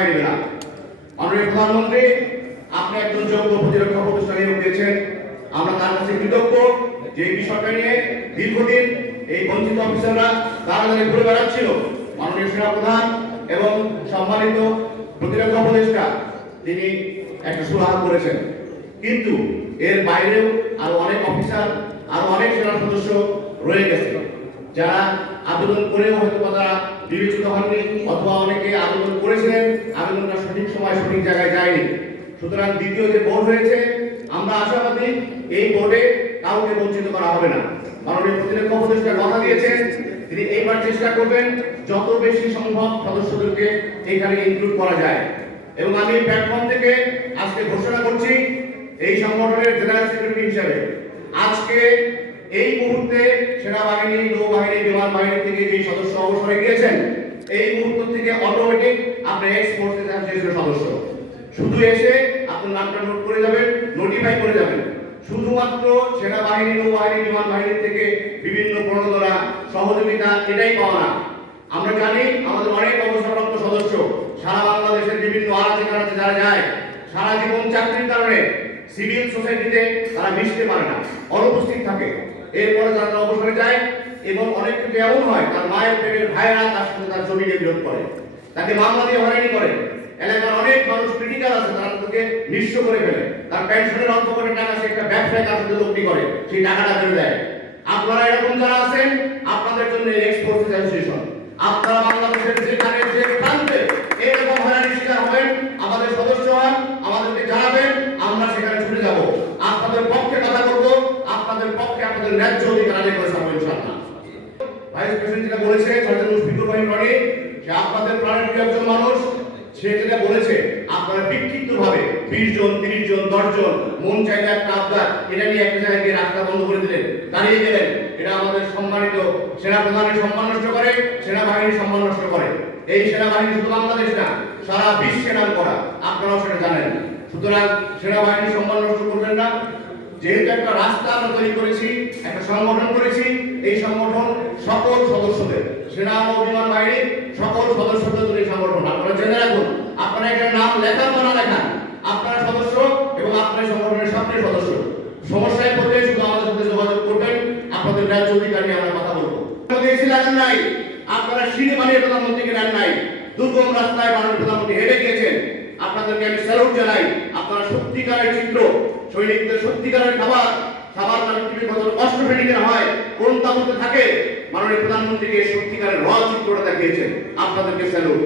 সময় নেবে না। মাননীয় প্রধানমন্ত্রী, আপনি একজন যোগ্য প্রতিরক্ষা উপদেষ্টা নিয়োগ দিয়েছেন। আমরা তার কাছে কৃতজ্ঞ যে বিষয়টা নিয়ে দীর্ঘদিন এই বঞ্চিত অফিসাররা তারা ঘুরে বেড়াচ্ছিল। মাননীয় সেনাপ্রধান এবং সম্মানিত প্রতিরক্ষা উপদেষ্টা তিনি একটা সুরাহা করেছেন, কিন্তু এর বাইরেও আরো অনেক অফিসার, আরো অনেক সেনা সদস্য রয়ে গেছে যারা আবেদন করেও হয়তো তারা বিবেচিত হননি, অথবা অনেকে আবেদন করেছিলেন, আবেদনটা সঠিক সময় সঠিক জায়গায় যায়নি। সুতরাং দ্বিতীয় যে বোর্ড হয়েছে, আমরা আশাবাদী এই বোর্ডে কাউকে বঞ্চিত করা হবে না। মাননীয় প্রতিরক্ষা উপদেষ্টা কথা দিয়েছেন তিনি এইবার চেষ্টা করবেন যত বেশি সম্ভব সদস্যদেরকে এখানে ইনক্লুড করা যায়। এবং আমি প্ল্যাটফর্ম থেকে আজকে ঘোষণা করছি এই সংগঠনের জেনারেল সেক্রেটারি হিসাবে, আজকে এই মুহূর্তে সেনাবাহিনী, নৌবাহিনী, বিমান বাহিনী থেকে যে সদস্য অবসরে গিয়েছেন, এই মুহূর্ত থেকে অটোমেটিক আপনি এক্স ফোর্সেস অ্যাসোসিয়েশনের সদস্য। শুধু এসে আপনার নামটা নোট করে যাবেন, নোটিফাই করে যাবেন। শুধুমাত্র সেনাবাহিনী, নৌবাহিনী, বিমান বাহিনী থেকে বিভিন্ন প্রণোদনা, সহযোগিতা এটাই পাওয়া না। আমরা জানি আমাদের অনেক অবসরপ্রাপ্ত সদস্য সারা বাংলাদেশের বিভিন্ন আনাচে কানাচে যারা যায়, সারা জীবন চাকরির কারণে সিভিল সোসাইটিতে তারা মিশতে পারে না, অনুপস্থিত থাকে। এরপরে তারা অবসরে যায় এবং অনেক কিছু এমন হয় তার মায়ের পেটের ভাইরা তার সাথে তার জমিকে বিরোধ করে, তাকে মামলা দিয়ে হয়রানি করে। এলাকার অনেক মানুষ ক্রিটিক্যাল আছে, তারা তাকে নিঃস্ব করে ফেলে, তার পেনশনের অল্প করে টাকা সে একটা ব্যবসায় কাজ করতে লগ্নি করে, সেই টাকাটা ফেলে দেয়। আপনারা এরকম যারা আছেন, আপনাদের জন্য এক্স ফোর্সেস অ্যাসোসিয়েশন। আপনারা বাংলাদেশের যেখানে যে প্রান্তে এরকম হয়রানির শিকার হবেন, আমাদের সদস্য হন, আমাদেরকে জানাবেন, আমরা সেখানে ছুটে যাব, আপনাদের পক্ষে কথা বলব, আপনাদের পক্ষে আপনাদের ন্যায্য অধিকার আদায় করে যাবো ইনশাআল্লাহ। ভাইস প্রেসিডেন্ট যেটা বলেছে সার্জেন্ট মুশফিকুর রহিম রনি, সে আপনাদের প্রাণের প্রিয় একজন মানুষ, সে যেটা বলেছে আপনারা বিক্ষিপ্তভাবে 20 জন, 30 জন, 10 জন মন চাইলে একটা আবদার এটা নিয়ে একটা জায়গায় গিয়ে রাস্তা বন্ধ করে দিলেন, দাঁড়িয়ে গেলেন, এটা আমাদের সম্মানিত সেনাপ্রধানের সম্মান নষ্ট করে, সেনাবাহিনীর সম্মান নষ্ট করে। এই সেনাবাহিনী শুধু বাংলাদেশ না, সারা বিশ্বে নাম করা, আপনারাও সেটা জানেন। সুতরাং সেনাবাহিনীর সম্মান নষ্ট করবেন না। যেহেতু একটা রাস্তা আমরা তৈরি করেছি, একটা সংগঠন করেছি, এই সংগঠন সকল সদস্যদের, সেনা ও বিমান বাহিনীর সকল সদস্যদের তৈরি সংগঠন। আপনারা জেনে রাখুন, আপনারা একটা নাম লেখান বা না লেখান, আপনারা সদস্য এবং আপনার সংগঠনের সক্রিয় সদস্য। সমস্যায় পড়লে শুধু আমাদের সাথে যোগাযোগ করবেন, আপনাদের ন্যায্য অধিকার নিয়ে আমরা কথা বলবো। এসি লাগান নাই, আপনারা সিঁড়ি বানিয়ে প্রধানমন্ত্রীকে নেন নাই, দুর্গম রাস্তায় মাননীয় প্রধানমন্ত্রী হেঁটে গিয়েছেন। আপনাদেরকে আমি স্যালুট জানাই। আপনারা সত্যিকারের চিত্র, সৈনিকদের সত্যিকারের খাবার পৃথিবীর কত কষ্ট ফেলিকের হয়, কোন তাবুতে থাকে, মাননীয় প্রধানমন্ত্রীকে সত্যিকারের র চিত্রটা দেখিয়েছেন। আপনাদেরকে স্যালুট।